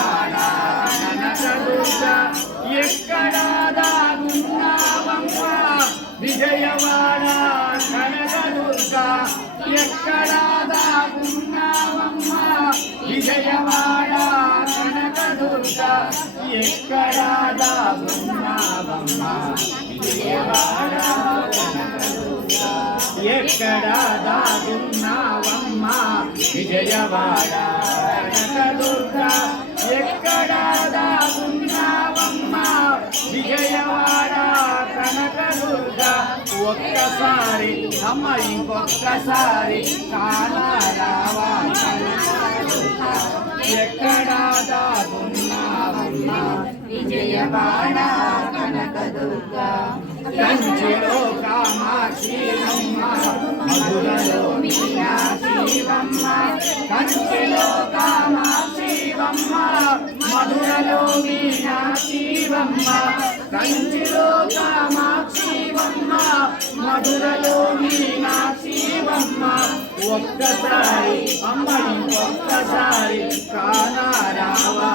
విజయవాడ కనకదుర్గ ఎక్కడ దాగున్నావమ్మ విజయవాడ కనకదుర్గ ఎక్కడ దాగున్నావమ్మ విజయవాడ కనకదుర్గ ఎక్కడ దాగున్నావమ్మ విజయవాడ కనకదుర్గ ఎక్కడ దాగున్నావమ్మ విజయవాడ కనకదుర్గ ఎక్కడ దాగున్నావమ్మ విజయవాడ కనకదుర్గ ఒక్కసారి అమ్మ ఇంకొక్కసారి కానరావా ఎక్కడ దాగున్నావమ్మ విజయవాడ కనకదుర్గ కంచిలో కామాక్షివమ్మ మధురలో మీనాక్షివమ్మ కంచిలో కామాక్షివమ్మ మధురలో మీనాక్షివమ్మ కంచిలో కామాక్షివమ్మ మధురలో మీనాక్షివమ్మ ఒక్కసారి అమ్మ ఒక్కసారి కానరావా